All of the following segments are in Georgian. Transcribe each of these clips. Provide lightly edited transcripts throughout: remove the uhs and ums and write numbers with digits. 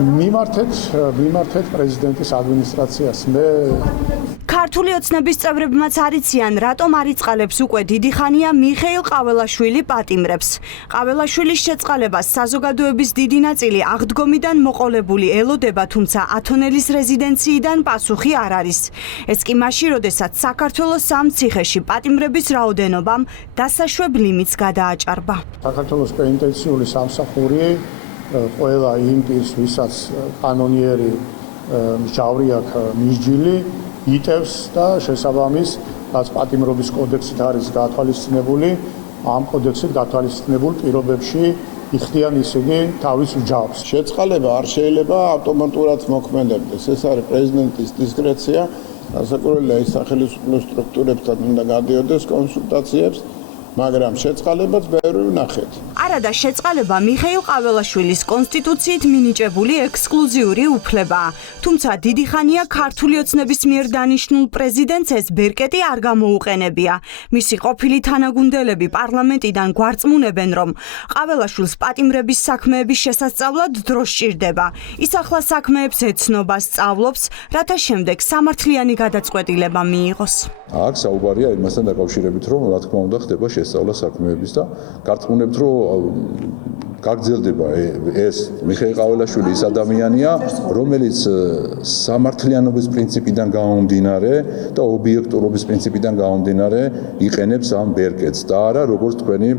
მიმართეთ პრეზიდენტის ადმინისტრაციას. ქართული ოცნების წევრებმაც არიციან, რატომ არ იწყალებს უკვე დიდი ხანია მიხეილ ყაველაშვილი პატიმრებს. ყაველაშვილის შეწყალებას საზოგადოების დიდი ნაწილი აღდგომიდან მოყოლებული ელოდება, თუმცა ათონელის რეზიდენციიდან პასუხი არ არის. ეს კი მაშინ, როდესაც საქართველოს სამციხეში პატიმრების რაოდენობამ დასაშვებ ლიმიტს გადააჭარბა. საქართველოს პენიტენციური სამსახური ყველა იმ პირს, ვისაც კანონიერი მსჯავრი აქვს მისჯილი, იტევს და შესაბამის, რაც პატიმრობის კოდექსით არის გათვალისწინებული, ამ კოდექსით გათვალისწინებულ პირობებში იხდიან ისინი თავის მსჯავრს. შეწყალება არ შეიძლება ავტომატურად მოქმედებდეს. ეს არის პრეზიდენტის დისკრეცია, განსაკუთრებულად ის სახელმწიფო სტრუქტურებთან უნდა გადიოდეს კონსულტაციებს, მაგრამ შეწყალებაც ბევრი ვნახეთ. არადა შეწყალება მიხეილ ყაველაშვილის კონსტიტუციით მინიჭებული ექსკლუზიური უფლებაა. თუმცა დიდი ხანია ქართული ოცნების მიერ დანიშნულ პრეზიდენტს ეს ბერკეტი არ გამოუყენებია. მისი ყოფილი თანაგუნდელები პარლამენტიდან გვარწმუნებენ, რომ ყაველაშვილს პატიმრების საქმეების შესასწავლად დრო სჭირდება. ის ახლა საქმეებს ეცნობა, სწავლობს, რათა შემდეგ სამართლიანი გადაწყვეტილება მიიღოს. აქ საუბარია იმასთან დაკავშირებით, რომ რა თქმა უნდა ხდება შესწავლა საქმეების და გარწმუნებთ, რომ გაგრძელდება ეს მიხეილ ყაველაშვილი ის ადამიანია, რომელიც სამართლიანობის პრინციპიდან გამომდინარე და ობიექტურობის პრინციპიდან გამომდინარე იყენებს ამ ბერკეტს და არა როგორც თქვენი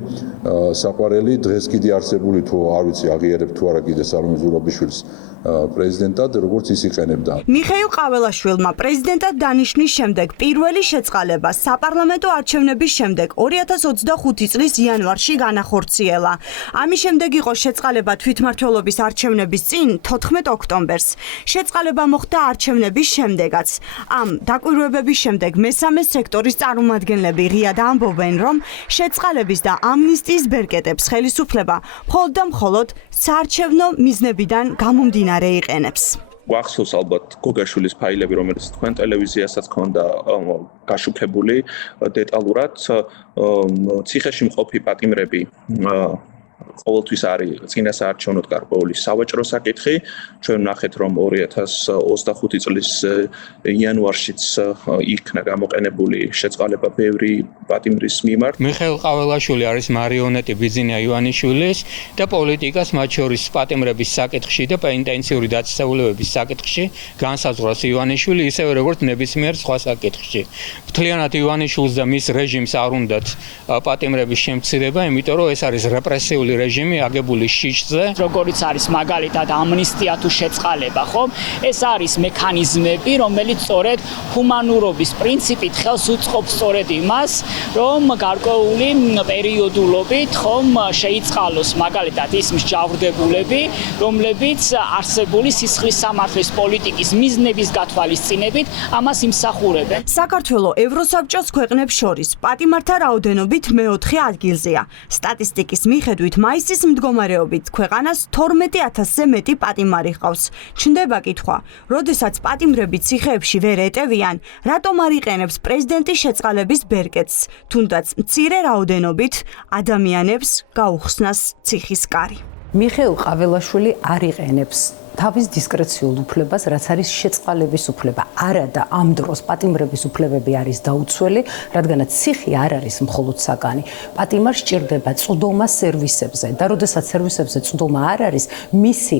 საყვარელი დღეს კიდე არსებული თუ არ ვიცი აღიარებ თუ არა კიდე სალომე ზურაბიშვილის პრეზიდენტად როგორც ის იყენებდა. მიხეილ ყაველაშვილმა პრეზიდენტად დანიშნის შემდეგ პირველი შეწყალება საპარლამენტო არჩევნების შემდეგ 2025 წლის იანვარში განახორციელა. ამის შემდეგ იყო შეწყალება თვითმმართველობის არჩევნების წინ 14 ოქტომბერს. შეწყალება მოხდა არჩევნების შემდეგაც. ამ დაკვირვებების შემდეგ მესამე სექტორის წარმომადგენლები ღიად ამბობენ, რომ შეწყალების და ამნისტიის ბერკეტებს ხელისუფლება მხოლოდ და მხოლოდ საარჩევნო მიზნებიდან გამომდინარე იყენებს. გვახსოვს ალბათ გოგაშვილის ფაილები, რომელიც თქვენ ტელევიზიასაც ჰქონდა გაშუქებული დეტალურად. ციხეში მყოფი პატიმრები ყოველთვის არის წინა საარჩევნოდ გარკვეული სავაჭრო საკითხი. ჩვენ ვნახეთ, რომ 2025 წლის იანვარშიც იქნა გამოყენებული შეწყალება ბევრი პატიმრის მიმართ. მიხეილ ყაველაშვილი არის მარიონეტი ბიძინა ივანიშვილის და პოლიტიკას, მათ შორის პატიმრების საკითხში და პენიტენციური დაწესებულებების საკითხში განსაზღვრავს ივანიშვილი, ისევე როგორც ნებისმიერ სხვა საკითხში. მთლიანად ივანიშვილს და მის რეჟიმს არ უნდათ პატიმრების შემცირება, იმიტომ რომ ეს არის რეპრესიული რეჟიმი აგებული შიშზე. როგორც არის მაგალითად ამნისტია თუ შეწყალება, ხო? ეს არის მექანიზმები, რომელიც სწორედ ჰუმანურობის პრინციპით ხელს უწყობს სწორედ იმას, რომ გარკვეული პერიოდულობით ხომ შეიწყალოს მაგალითად ის მსჯავრდებულები, რომლებიც არსებული სისხლის სამართლის პოლიტიკის მიზნების გათვალისწინებით ამას იმსახურებენ. საქართველოს ევროსაბჭოს ქვეყნებს შორის პატიმართა რაოდენობით მეოთხე ადგილზეა. სტატისტიკის მიხედვით მაისის მდგომარეობით ქვეყანას 12000-ზე მეტი პატიმარი ჰყავს. ჩნდება კითხვა, როდესაც პატიმრები ციხეებში ვერ ეტევიან, რატომ არ იყენებს პრეზიდენტის შეწყალების ბერკეტს, თუნდაც მცირე რაოდენობით ადამიანებს გაუხსნას ციხის კარი. მიხეილ ყაველაშვილი არ იყენებს თავის დისკრეციულ უფლებას, რაც არის შეწყალების უფლება. არა და ამ დროს პატიმრების უფლებები არის დაუცველი, რადგანაც ციხე არ არის მხოლოდ საგანი. პატიმარს სჭირდება წვდომა სერვისებზე და როდესაც სერვისებზე წვდომა არ არის, მისი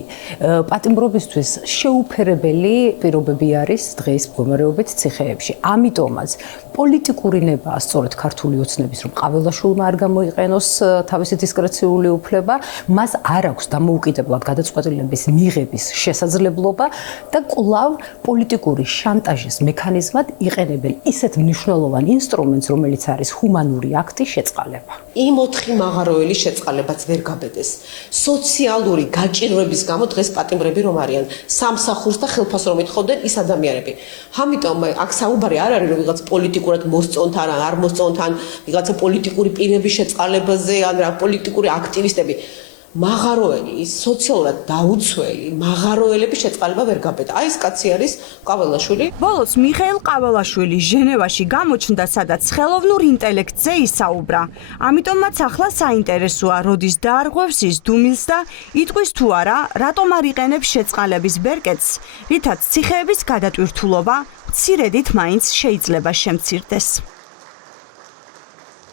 პატიმრობისთვის შეუფერებელი პირობები არის დღეს მდგომარეობით ციხეებში. ამიტომაც პოლიტიკური ნებაა სწორედ ქართული ოცნების, რომ ყაველაშვილმა არ გამოიყენოს თავისი დისკრეციული უფლება, მას არ აქვს დამოუკიდებლად გადაწყვეტილების მიღების შესაძლებლობა და კვლავ პოლიტიკური შანტაჟის მექანიზმად იყენებენ ისეთ მნიშვნელოვან ინსტრუმენტს, რომელიც არის ჰუმანური აქტი შეწყალება. იმ 4 მაღაროელი შეწყალებაც ვერ გაბედეს. სოციალური გაჭირვების გამო დღეს პატიმრები რომ არიან, სამსახურს და ხელფასს რომ ითხოვდნენ ის ადამიანები. ამიტომ აქ საუბარი არ არის რომ ვიღაც პოლიტიკურად მოსწონთან ან არ მოსწონთან, ვიღაცა პოლიტიკური პირების შეწყალებაზე ან რა პოლიტიკური აქტივისტები. მაღაროელი, ის სოციალურად დაუცველი მაღაროელების შეწყალება ვერ გაბედა. აი ეს კაცი არის ყაველაშვილი. ბოლოს მიხეილ ყაველაშვილი ჟენევაში გამოჩნდა, სადაც ხელოვნურ ინტელექტზე ისაუბრა. ამიტომაც ახლა საინტერესოა, როდის დაარღვევს ის დუმილს და იტყვის თუ არა, რატომ არ იყენებს შეწყალების ბერკეტს, რითაც ციხეების გადატვირთულობა მცირედით მაინც შეიძლება შემცირდეს.